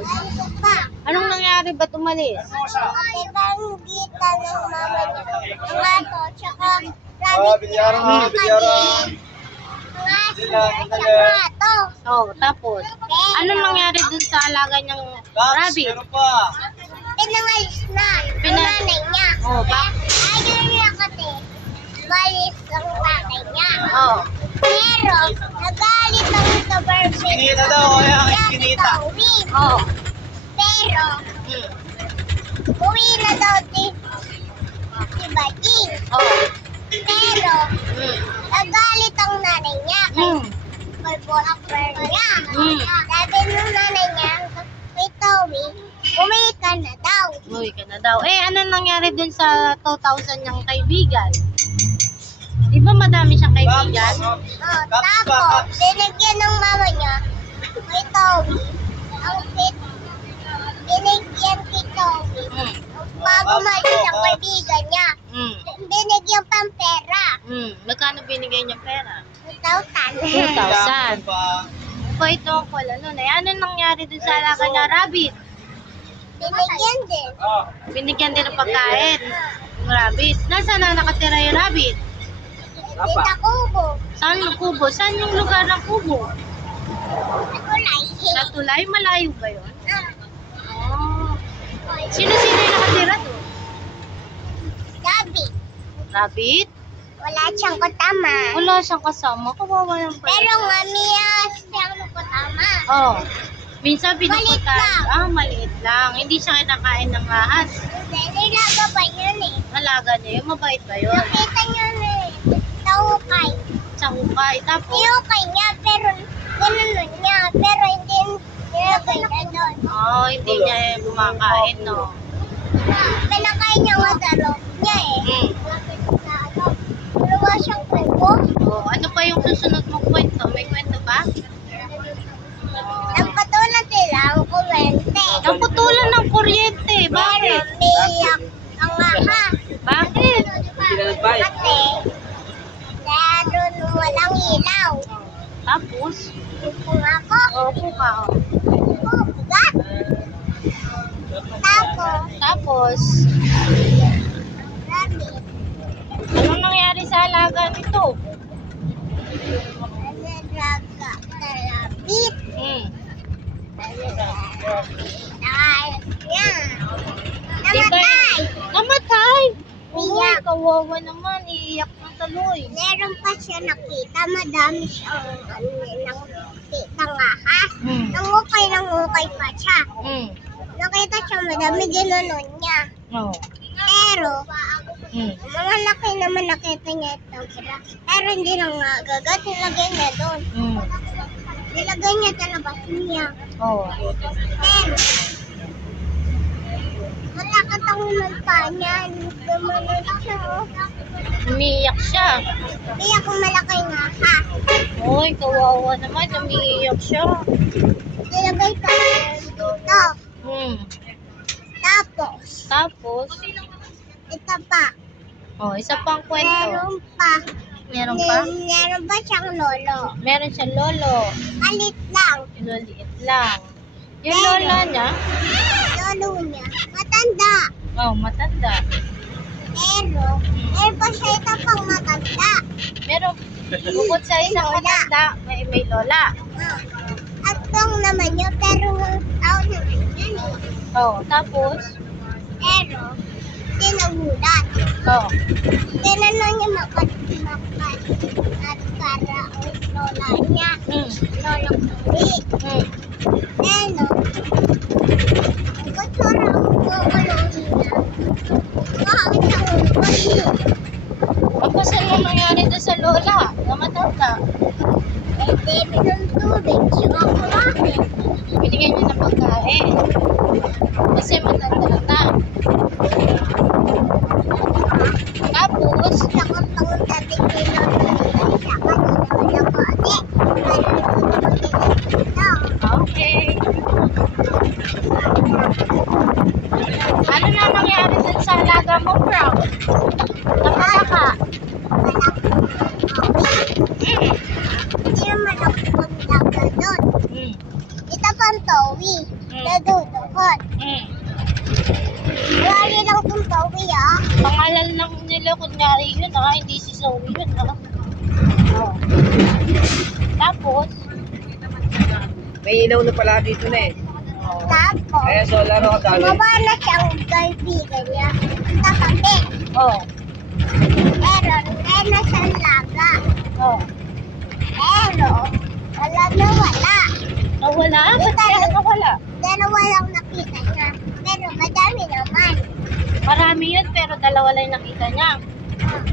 Tapos, anong nangyari ba't umalis? Nabanggitan ng mama niya. Ang ato, tsaka rabbit niya. Ato. Oh, tapos, anong nangyari dun sa alaga niyang rabbit? Pinangalis na. Ang nanay niya. Oh, Ayaw niya kasi. Balis ang tatay niya. Oh. Pero, nagalit ang suburban. Kinita daw, kaya kinita. Oh. Pero, uwi na daw si Bajing. Oh. Pero, nagalit ang nanay niya. Kay boyfriend niya. Sabi ng nanay niya, kay Toby, uwi ka na daw. Uy ka na daw. Eh, ano nangyari dun sa 2,000 niyang kaibigan? Di ba madami siyang kaibigan? Tapos, binigyan ng mama niya, kay Toby, ang binigyan kay Toby. Bago malis ang kaibigan niya. Binigyan pang pera. Magkano binigay niyang pera? 2,000. 2,000. Pa ito ang pala nun. Eh, ano nangyari dun sa alaga niya rabbit? Binigyan din. Binigyan din ng pagkain. Yung rabbit. Nasaan na nakatira yung rabbit? Sa kubo. Saan yung kubo? Saan yung lugar ng kubo? Kulay. Sa tulay? Malayo ba yun? Oh. Sino-sino yung nakatira doon? Gabi. Rabbit? Wala siyang katama. Wala siyang kasama. Kawawa yung pala. Pero mamiyas siyang katama. Oh. Minsan pinupunta. Maliit lang. Maliit lang. Hindi siya kinakain ng ahas. Nilaga ba yun eh? Alaga niya yun. Mabait ba yun? Nakita niyo na eh. Sa hukay. Sa hukay. Tapos, Hukay niya pero ganun niya. Pero hindi nilagay na doon. oh, hindi niya kumakain, no? Pinakain niya nga sa loob niya eh. Dalawa siyang kwento. Oh, ano pa yung susunod mong kwento? May kwento ba? Nagpatulan sila ang kuwente. Naputulan ng kuryente. Pero Bakit? umiyak ang ahas. Bakit? Kasi meron walang ilaw. Tapos, Kung ako, opo ka. bugat. Tapos, Rabbit. anong nangyari sa alaga nito? Nalaga na rabbit. Namatay. Namatay! Iyak. Kawawa naman. Iiyak ng tuloy. Meron pa siya nakita. Madami siyang kitang ahas. Nangukay pa siya. Nakita siya madami ginanon niya. Oh. Pero, mga laki naman nakita niya ito. Pero hindi na nga gagat. Nilagay niya doon. Nilagay niya sa labas niya. Oh. Pero, nakatahunan pa niya. Gumanon siya. Umiiyak siya. Hindi ako malaki nga ha. Uy, kawawa naman. Umiiyak siya. Nilagay pa niya dito. Tapos, ito pa. Oh, isa pang kwento. Meron pa. Meron pa? Meron pa siyang lolo. Meron siyang lolo. Alit lang. Loliit lang. Yung lola niya, Lolo niya. Matanda. oh, matanda. Pero, meron pa siya ito pang matanda. Meron, bukod sa isang matanda, may lola. At tong naman niya, pero ng taon naman yan eh. Oh, tapos, Pero, tinagulat. oh, Tinanong niya makat at para ang lola niya. Lola Kuri. Pero, gusto raw kukulungin na. Bakit ang ulit? tapos ano nangyari doon sa lola na matanda? Eh, baby ng tubig. Siya ako bakit? Binigyan niya ng pagkain. Kasi matanda na. Tapos, Siya ko pang tabi kay lola niya. Siya kanina wala ko ate. okay. Ano na nangyari doon sa alaga mo, bro? Napaka. Hindi naman ako punta doon. Ito pang Towi. nadudukot. Lagi lang itong Zoe, ah. Pangalan lang nila kunyari yun hindi si Zoe yun Oh. Tapos, May ilaw na pala dito na eh. Tapos, Kaya solar ako dali. baba na siyang kaibigan niya. Katabi. oh, Meron na siyang laga. oh. Pero, wala na wala. Nawala? Ba't kaya nawala? Dalawa lang nakita niya. Pero madami naman. Marami yun, pero dalawa lang yung nakita niya.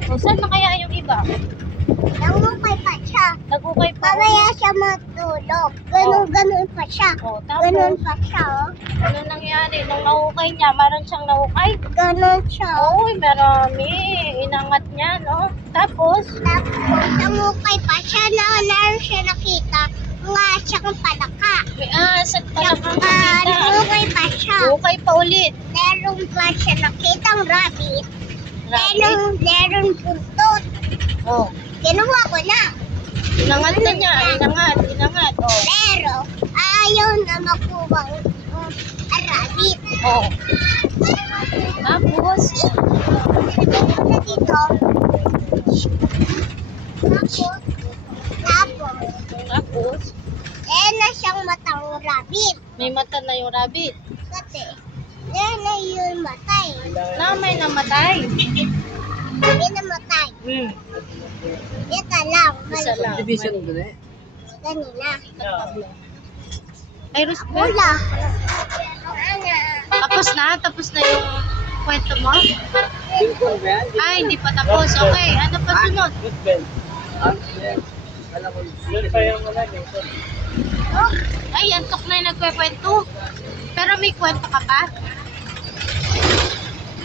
O, saan na kaya yung iba? Nangukay pa siya. Nagukay pa. Mamaya siya matulog. Ganun pa siya. O, tapos, Ganun pa siya, oh. ano nangyari? Nung nahukay niya, meron siyang nahukay? Ganun siya, oh. Uy, marami. Inangat niya, no? Tapos, Tapos, nangukay pa siya na meron siya nakita. Nga siyang palaka. may asat pala kang nakita. Nangukay pa siya. Hukay pa ulit. Meron pa siya nakitang rabbit. Rabbit. Meron buntot. Oh, Ginawa ko na. inangat na niya. Inangat. Oh, Pero, ayaw na makuha ang rabbit. oh. Tapos, Na dito. Tapos, na siyang matang rabbit. may mata na yung rabbit. Kasi, na yun matay. Na may namatay. Hindi namatay. Ito lang. Isa lang. Division doon eh. Kanina. Ay, Roosevelt. Wala. Tapos na yung kwento mo? Lincoln ba yan? Ay, hindi pa tapos. Okay, ano pa sunod? Roosevelt. Yes. Alam ko. Yun pa yung wala, Lincoln. Ay, antok na yung nagkwento. Pero may kwento ka pa?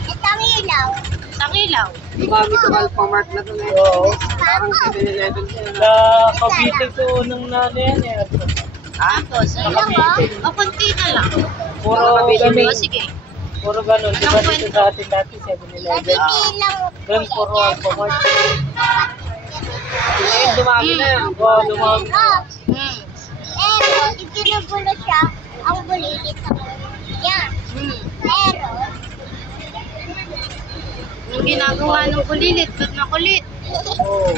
Itang ilaw. Isang ilaw. Mami ko Alphamart na doon eh. Oo. Parang 7-Eleven siya. Sa Cavite ko unang nanay yan eh. Tapos, Ilaw, oh. o konti na lang. Puro kami, O, sige. puro ganun. Di ba Anong dito kwento? sa atin dati 7-Eleven? Nabibilang Ganun puro Alphamart. Ngayon dumami na yan. Oo, lumawag. Hmm. Pero, iginugulo siya ang bulilit ng niya. Hmm. Pero, Yung ginagawa ng kulilit, ba't makulit? Oo.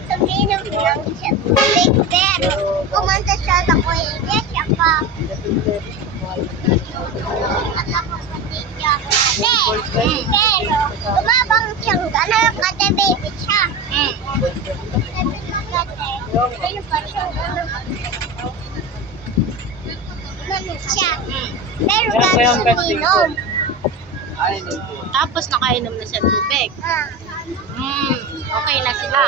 sabihin ng bilang siya tubig. Pero, kumanta siya sa kuhili siya pa. At ako pati siya. Pero, kumabang siyang gano'n kasi baby siya. Hmm. Ano pa siya gano'n? Gano'n siya. Hmm. Pero Kaya pa yung gano'n minom. Ay, Lincoln. Tapos nakainom na siya tubig. Hmm. Okay na sila.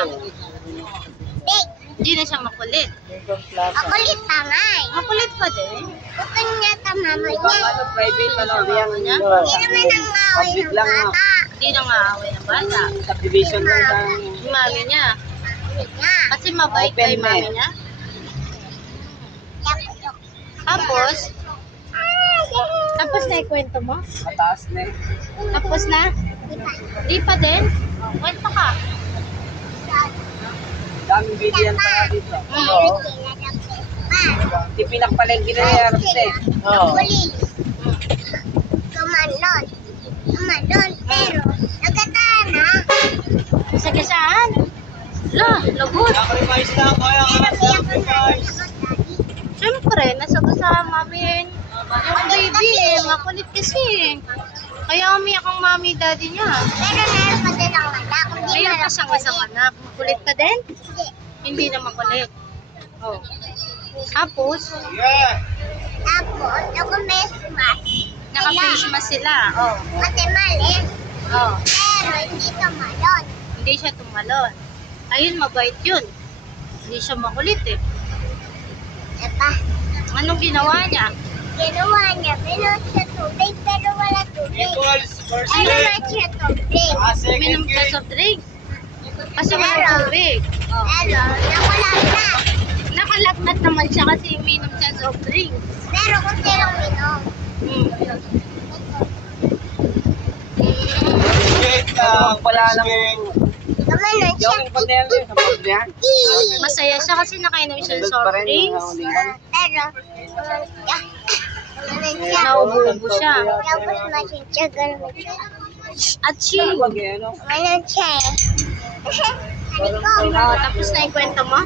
Big. Hindi na siya makulit. Lincoln Plaza. Ako ulit tangay. Makulit pa din. Gusto niya ta mama Ibang niya. ano, private ano, diyan. Niya? Hindi naman ang away Public ng lang, no? bata. Hindi na nga-away ng bata. Subdivision lang sa... Yung mami niya. Niya. Kasi mabait pa yung Open na mami eh. niya. Yapok. Tapos, tapos na ikwento mo? Mataas na eh. Tapos na? Di pa din? Kwento ka. Daming bilihan pa dito. Oo. Tipilak palengke na yan. Oo. Pulis. Kumanon. Pero, nagatana. Sagasaan? La, lagot. Sacrifice na ako yung Pero sacrifice. Siyempre, nasagasaan mami. Yung baby eh, makulit kasi. Kaya umiyak ang mami daddy niya. Pero meron pa din ang anak. Hindi Mayroon na pa siyang isang anak. Makulit ka din? Hindi. Hindi na makulit. Oh. Tapos, Yeah. Tapos, ako may smash. naka-face mask sila. Oh. Kasi malis. Oh. Pero hindi tumalon. Hindi siya tumalon. Ayun, mabait yun. Hindi siya makulit eh. Diba? Anong ginawa niya? Ginawa niya, binuot siya tubig, pero wala tubig. Equals first Ano grade. naman siya tubig? Second Uminom siya grade. soft drink. Kasi wala Pero- tubig. Oh. Pero, nakulang na. Nakalagnat naman siya kasi uminom siya soft drink. Pero kung silang minom. Hmm. Grade lang. Wala lang. Grade. Tumalon siya. Joking pa na yan eh. yan? Masaya siya kasi nakainom siya ng Nandun soft pa rin yung drinks. haulingan. Pero, Nauubo siya. tapos masin siya, ganun siya. At siya. Wag eh, ano? Ganun siya eh. Sabi ko, Oh, tapos na yung kwento mo?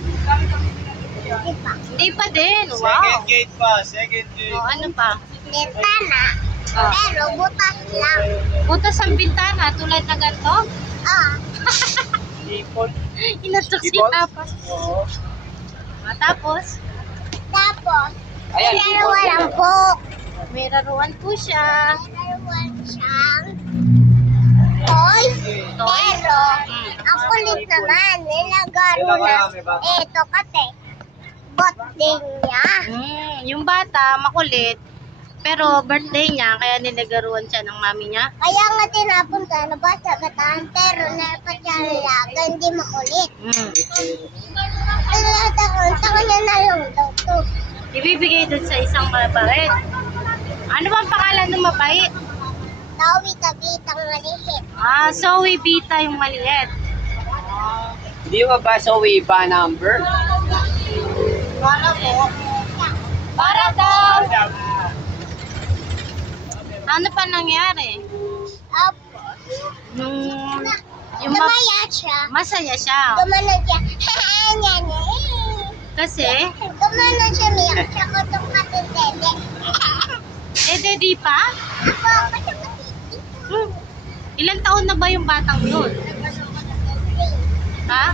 di ba? Hindi pa din. Wow. gate pa, second gate. Oh, ano pa? Bintana, Ah. pero butas lang. Butas ang bintana tulad na ganito. Ah, Ipon. Inatok si Ipon? Papa. Oo. Ah, tapos, tapos, Ayan, pero walang book. may laruan po siya. Meron siyang toys. Pero, ang kulit naman, nilagaro na. Ito kasi, bot din niya. Yung bata, makulit. Pero birthday niya, kaya nilagaruan siya ng mami niya. Kaya nga tinapunta na ba sa gatahan, pero napatyalaga, hindi makulit. Sa kanya na yung daw to. Ibibigay dun sa isang mabait. Ano bang pangalan ng mabait? Tawi-tabitang maliit. Ah, Zoe Vita yung maliit. Hindi mo ba sa Wiba number? Para po. Para daw. Ano pa nangyari? Tapos, Yung lumaya siya. masaya siya. Gumanon siya. Yan eh. Kasi, Gumanon siya, miyak siya ko itong katutete. di pa? Ako siya matiti. Ilang taon na ba yung batang yun? Ha?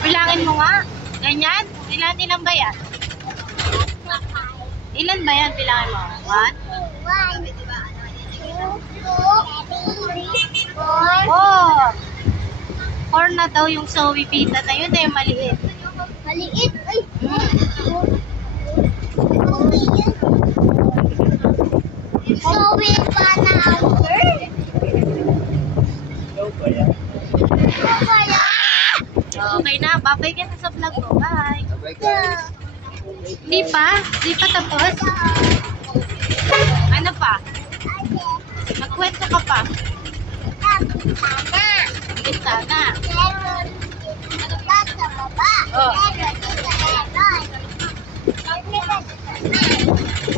Bilangin mo nga. Ganyan? Ilan ba yan? Ilan ba yan? Bilangin mo. 1? 1, 2, 3, 4. Oh! 4 na daw yung Zoe Vita na yun eh, maliit. Maliit. Ay, Zoe pa number. Ikaw ba yan? Kaya, Okay na, babay ka na sa vlog mo. Bye! Sabay guys. Di pa? Di pa tapos? Ano pa? Magkwento ka pa. Kita na. meron dito sa baba. Oh. Meron dito meron.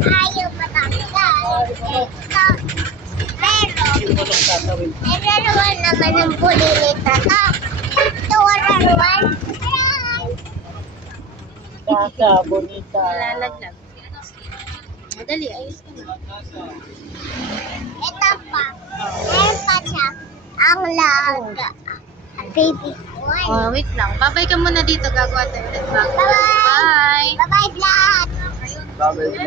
Ayaw matanggal. Pero, Walang tatawin. nararuan naman ng bulilita to. Ito wararuan. Kaka, bonita. Nalalaglag. Madali, ayos ka na. Ito pa. Meron pa siya ang laga. Baby boy. Oh, wait lang. Babay ka muna dito. Gagawa tayo ulit bago. Bye-bye. Bye! Bye-bye, vlog. Bawal lang.